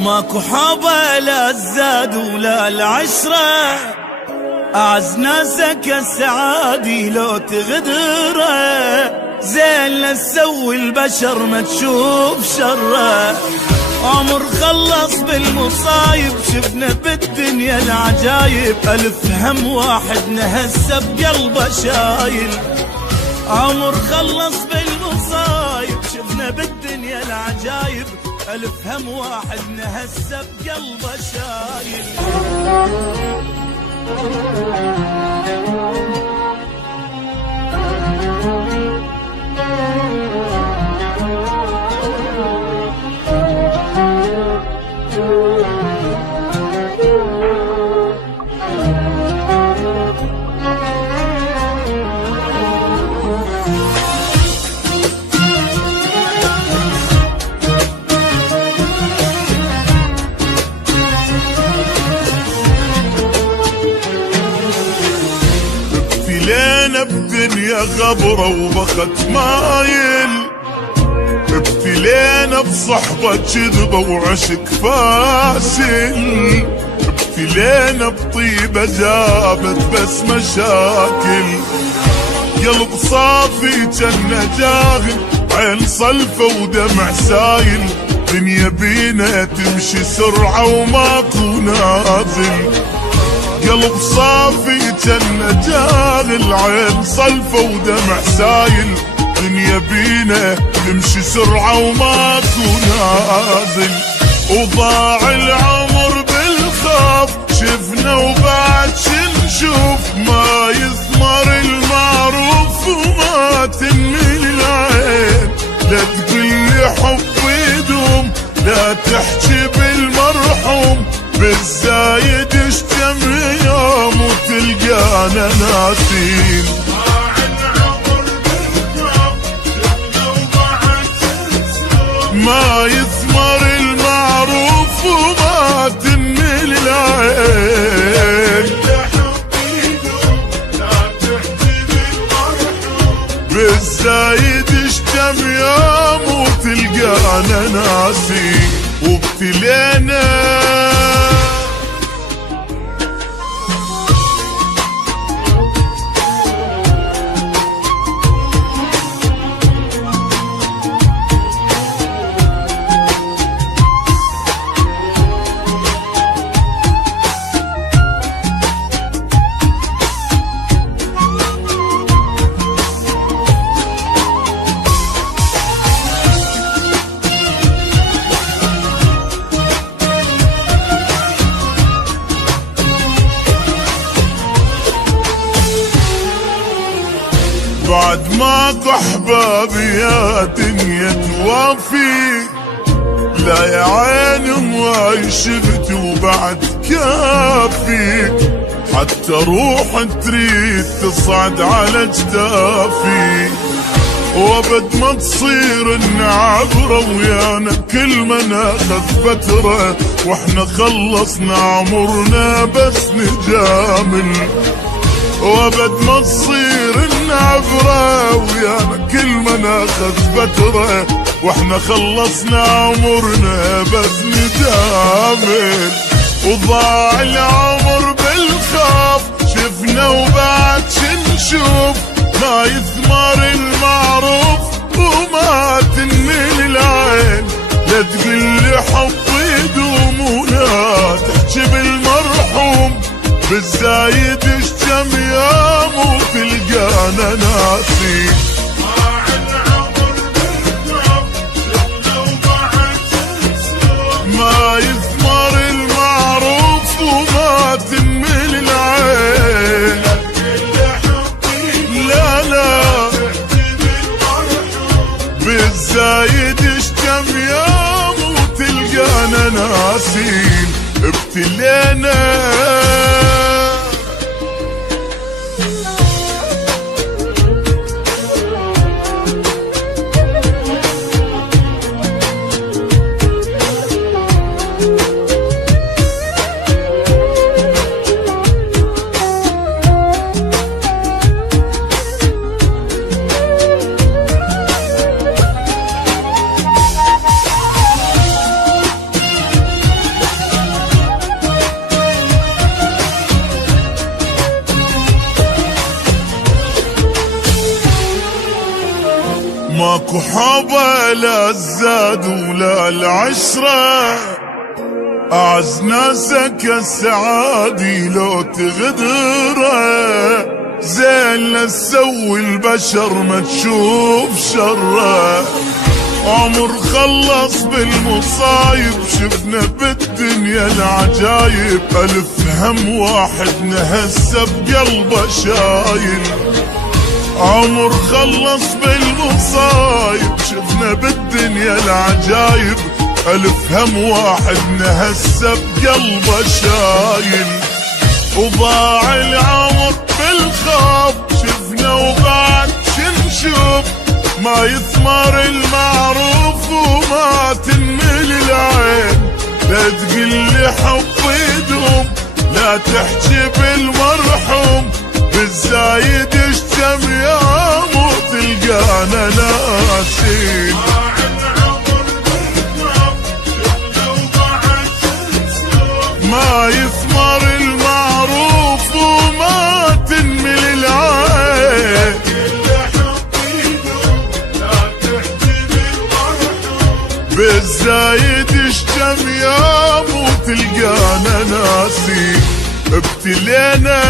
ماكو حبة لا الزاد ولا العشرة، أعز ناسك السعادي لو تغدره، زين لا تسوي البشر ما تشوف شره. عمر خلص بالمصايب شفنا بالدنيا العجايب، ألف هم واحد نهسه بقلبه شايل. عمر خلص بالمصايب شفنا بالدنيا العجايب، ألف هم واحد نهسه بقلبه شايل. ابتلينا بدنيا غبرة وبخت مايل، ابتلينا بصحبة كذبة وعشق فاشل، ابتلينا بطيبة جابت بس مشاكل. قلب صافي جنة جاهل، عين صلفة ودمع سايل، دنيا بينا تمشي سرعة وماكو نازل. قلب صافي جنة جاهل، عين صلفة ودمع سايل، دنيا بينا تمشي سرعة وماكو نازل. وضاع العمر بالخوف شفنا وبعد شنشوف، ما يثمر المعروف وما تنمي العين. لا تقولي حب يدوم، لا تحكي بالمرحوم، بالزايد اشتم يوم وتلقانا ناسين. ما يثمر المعروف وما تنمي العين. بالزايد اشتم يوم وتلقانا ناسين. وابتلينا بعد ماكو احبابي يا دنيا توافي، لا يا عيني هواي شفت وبعد كافي، حتى روح تريد تصعد على جدافي. وابد ما تصير النعبرة ويانا كل ما ناخذ فترة، واحنا خلصنا عمرنا بس نجامل. وابد ما تصير النعبرة ويانا كل ما ناخذ فترة، واحنا خلصنا عمرنا بس ندامل. وضاع العمر بالخوف شفنا وبعد شنشوف، ما يثمر المعروف وما تنمي العين. لا تقلي حب يدوم ولا تحكي بالمرحوم، بالزايد اشتم يوم وتلقانا ناسين. ما يثمر المعروف وما تنمي العين. لا لا بالزايد اشتم يوم وتلقانا ناسين. ابتلينا اكو حبه لا الزاد ولا العشرة، اعز ناسك السعادي لو تغدره، زين لا تسوي البشر ما تشوف شره. عمر خلص بالمصايب شفنا بالدنيا العجايب، ألف هم واحد هسه بقلبه شايل. عمر خلص بالمصايب شفنا بالدنيا العجايب، ألف هم واحد هسه بقلبه شايل. وضاع العمر بالخوف شفنا وبعد شنشوف، ما يثمر المعروف وما تنمل العين. لا تقلي حب يدوم لا تحكي بالمرحوم، بالزايد اشتم يوم وتلقانا ناسين. ما يثمر المعروف وما تنمل العين، بالزايد اشتم يوم وتلقانا ناسين. ابتلينا